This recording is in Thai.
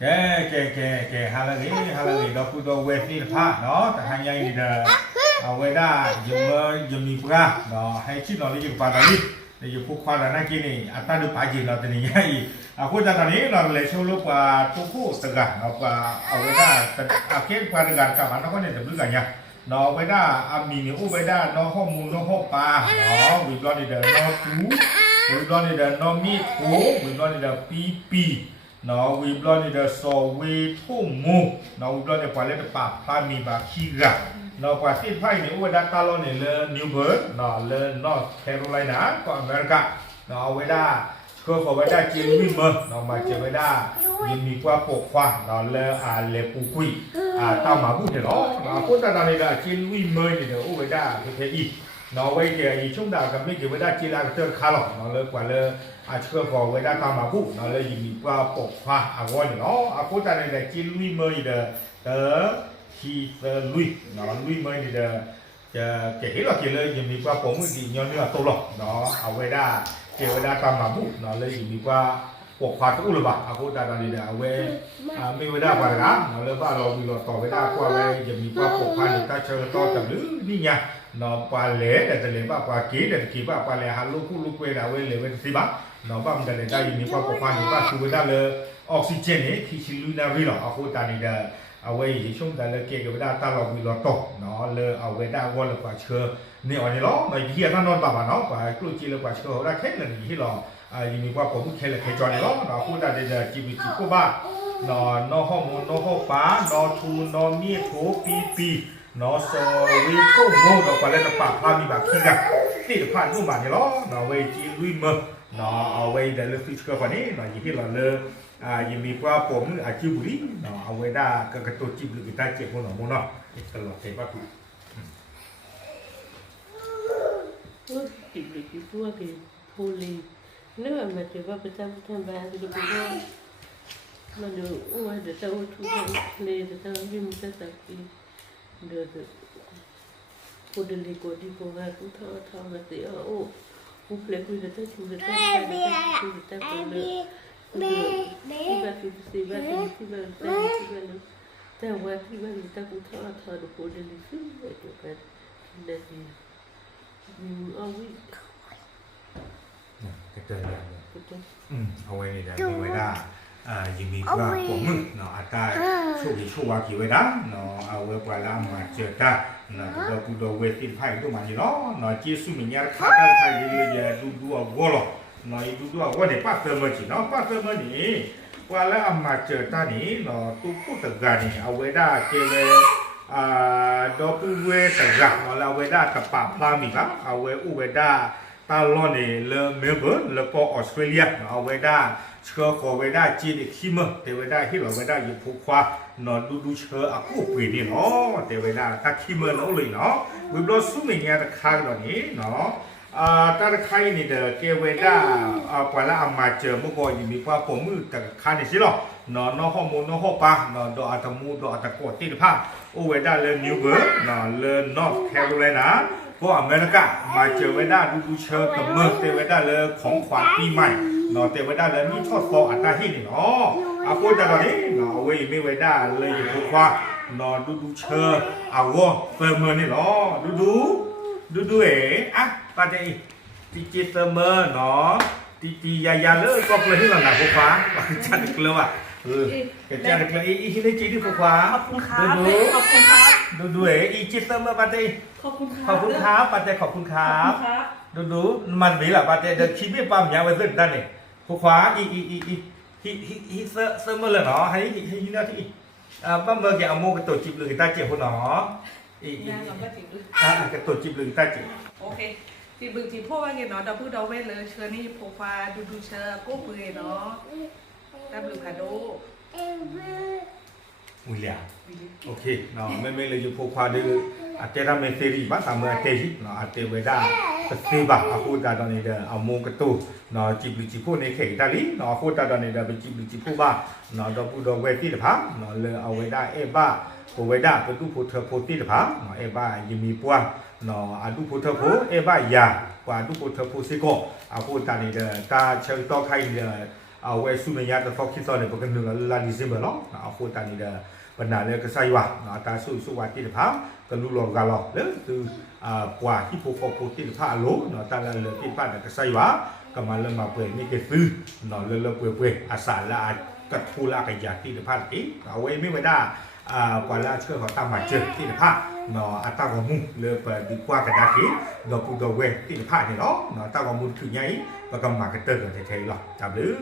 แกฮาลาลีดอกกุดเวทีผ้าเนาะแต่ทางยังนี่เด้อเอาไว้ได้ยังมีปลาเนาะให้ชิ้นเราได้อยู่ปลาตอนนี้ได้อยู่พวกควายแล้วนั่นกินนี่อัตราดูปลาจีนเราตอนนี้ยังอีคุณตอนนี้เราเลยช่วยลูกปลาทุกคู่สักกันเราปลาเอาไว้ได้แต่อาเก็บปลาในการกับมันเราก็เนี่ยจะรู้กันเนี่ยเนาะไว้ได้อามีเนี่ยอู้ไว้ได้เนาะข้อมูลเนาะข้อปลาเนาะวิบลอนี่เด้อเนาะปูวิบลอนี่เด้อเนาะมีดโผวิบลอนี่เด้อปีနော်ဝီဘလော့နေတဲ့ဆော်ဝေထုံမူနော်ဝီဘလော့တဲ့ပွာလက်ပါဖာမီပါခီရာနော်ပွာစစ်ဖိုင်နေဥဝဒတာလောနေလေနျူဘတ်နော်လေနော်ကယ်ရိုလိုင်းနာကအမေရိကနော်ဝေဒါကိုခေါ်ဝေဒါကျင်းဝီမနော်မကျဝေဒါယမီကွာပုတ်ခွာနော်လေလေပူကွီတာမဘူးတယ်နော်အခုတတနေတာကျင်းဝီမနေတယ်ဥဝဒါဖေဖေနော်ဝေကျေဤချုံတာကမိကျဝေဒါကျလာတဲ့ခါလောနော်လေကွာလေเชื่อพอเวลาตามมาปุ๊บเราเลยยิงปลาปกฟ้าอาวอนเนาะอากูตาเนี่ยกินลุยเมย์เด้อทีลุยเนาะลุยเมย์เด้อจะเกี่ยวกับเลยยิงมีปลาปกมือดีย้อนเนื้อโตหรอกเนาะเอาเวลาเกี่ยวเวลาตามมาปุ๊บเนาะเลยยิงมีปลาปกฟ้าตู้หรือเปล่าอากูตาเนี่ยเด้อเวไม่เวลาปลาละเนาะเลยว่าเรามีเราต่อเวลากว่าเวยิงมีปลาปกฟ้าเนี่ยถ้าเชิญต่อจับหรือนี่ไงเนาะปลาเล่แต่เลยว่าปลากีแต่กีว่าปลาเล่ฮัลโหลคู่ลูกเวลาเวเลยเวสิบ้าနော်ဘာမှမတဲ့ဒါယူနေပါပပါနေပါသူဝဒါလေအောက်ဆီဂျင်နေခီချီလူနာရီလောအခုတာနေတဲ့အဝေးရေချုံတယ်လေကေကဝဒါတာလောက်ပြီးတော့နော်လေအဝေးဒါဝေါ်လောက်ပါချေနေအော်နေလောမကြီးရနော်ပါပါနော်ပါကလုကြည့်လောက်ပါချေဟိုဒါခဲနေကြီးလောယူနေပါပမှုခဲလေခဲကြော်နေလောနော်အခုတာတဲ့ကြည့်ပြီးကိုပါနော်ဟောမနော်ဟောပါနော်ထူနော်မြေထိုးပီနော်ဆိုဝီထုံမို့တော့ပါလေတပါဖာမီပါခိကတိတဖာတို့ပါနေလောနော်ဝေးကြည့်လူမနော်เอาไว้เดี๋ยวฟิชก็คนนี้เนาะยี่ที่เราเลยยังมีว่าผมจิบุรีเนาะเอาไว้ได้ก็กระตุ้นจิบุรีได้เจ็บหัวหนอมูเนาะตลอดเจ็บว่าถูกจิบุรีที่พวกที่พูลีเนื้อมันจะว่าประจำบ้านจะเป็นว่ามันดูว่าเดี๋ยวจะเอาทุกอย่างเลยเดี๋ยวจะยิ่งจะสักทีเดี๋ยวจะพูดเรื่องก่อนที่พวกเราทุกท่ามาเสียโอ้ผู้เพลย์คุยกันตั้งคุยกันตั้งคุยกันตั้งคนเลยที่บ้านที่บ้านแต่ว่าที่บ้านตั้งคุณท่าดูคนเดียวซึ่งไม่ถูกกันนั่นเองเอาไว้ก็เจออย่างนี้เอาไว้ในเดี๋ยวไว้ได้ยังมีว่าผมเนาะอาการช่วงที่ช่วงว่ากี่ไว้ได้เนาะเอาไว้ปลาล่ามาเจอได้เนาะเราพูดเอาไว้ที่ไพ่ตัวมันอยู่เนาะเนาะจีสุมิญญาขาดไทยเยอะๆดูเอาวัวหรอกเนาะดูเอาวัวเนี่ยป้าเติมมาจีเนาะป้าเติมมานี่ว่าแล้วเอามาเจอตานี่เนาะตู้พูดตะการนี่เอาไว้ได้เกลดอกปูเวตะการเนาะเราไว้ได้กับป่าพลามีครับเอาไว้อุไว้ได้ตาล้อเนี่ยเลเมลเบิร์นแล้วก็ออสเตรเลียเอาไว้ได้เชื่อขอไว้ได้จีนขี้มือแต่ไว้ได้ที่เราไว้ได้อยู่ผูกคว้านอนดูเชื่ออากูปีนี่เนาะแต่ไว้ได้ถ้าขี้มือเราเลยเนาะวิบลอสู้ไม่เงี้ยตะคายตอนนี้เนาะตาตะคายนี่เด้อเกไว้ได้ปล่อยแล้วเอามาเจอเมื่อก่อนยังมีว่าผมมือตะคายนี่สิหรอเนาะน้องข้อมูลน้องข้อปลาเนาะดอกอัตมูดอกอัตโกติดผ้าโอไว้ได้เลยนิวเบิร์ดเนาะเลยนอร์ทแคโรไลนาก็อเมริกามาเจอไว้ได้ดูเชิญกับเมื่อเตไว้ได้เลยของขวัญปีใหม่เนาะเตไว้ได้เลยมีทอดฟออัตราที่นี่เนาะพูดแต่ตอนนี้เนาะเว้ยไม่ไว้ได้เลยอยู่ทุกว่าเนาะดูเชิญเอาวะเฟิร์มเมอร์นี่เนาะดูอะป้าเจจีเฟิร์มเมอร์เนาะตียาเลยก็เลยที่เราหนักพวกฟ้าจัดเกลือว่ะกระจายเกลืออีที่ได้จีที่พวกฟ้าขอบคุณครับขอบคุณครับดูอีจิตเฟิร์มเมอร์ป้าเจขอบคุณครับป้าเจขอบคุณครับดูมันมีแหละป้าเจเดี๋ยวคิดไม่ปั๊มยาวไปสุดด้านนี่พวกฟ้าอีเซอร์เมอร์เลยเนาะให้หน้าที่บ้านเมืองอย่าเอาโมกระตุกจิบหรือตาเจ็บคนเนาะกระตุกจิบหรือตาเจ็บโอเคจีบึงจีพวกว่าเงี้ยเนาะดาวพูดดาวเวทเลยเชื้อนี่โปรไฟล์ดูเชื้อกู้ปืนเนาะดับลูคาโดอุลยาโอเคเนาะไม่เลยอยู่โปรไฟล์ดูอาเตราเมเซรีบ้านสามเมืองเตจิเนาะอาเตเวด้าเซบะอาคูดาตอนนี้เด้อเอาโมกระตุกเนาะจิบหรือจิบพวกในเขตอิตาลีเนาะอาคูดาตอนนี้เด้อเป็นจิบหรือจิบพวกบ้าเนาะดาวพูดดาวเวทที่เดือดเนาะเลยเอาไว้ได้บ้าโปรไวด้าเป็นตู้พูดเธอพูดที่เดือดเนาะบ้ายังมีปัวเนาะอาดูพูดเธอพูดบ้ายากว่าดูพูดเธอพูดซิโก้อาพูดตอนนี้เด้อตาเชิงต่อใครเด้อ เอาไว้สู้ในยาแต่ฟอกคิดตอนเนี่ยเป็นหนึ่งลาดิซิเบอร์เนาะเอาโคตานี่เด้อปัญหาเลยก็ใส่ว่าตาสู้ว่าที่พามก็รู้ลองกันหรอกเลยคือกว่าที่พวกฟอกที่พาโลตาเลยที่พาก็ใส่ว่าก็มาเริ่มมาเปิดนี่ก็ซื้อเริ่มเปิดอาสาละกัดผู้ละกันยาที่พาเองเอาไว้ไม่ได้กว่าละเชื่อเขาตามมาเจอที่พาอัตราของมุเลยเปิดดีกว่ากันได้ที่ผู้ตัวเวที่พาเนี่ยเนาะอัตราของมุคือไงก็กำมากันเติร์กันเฉยๆหรอกจับหรือ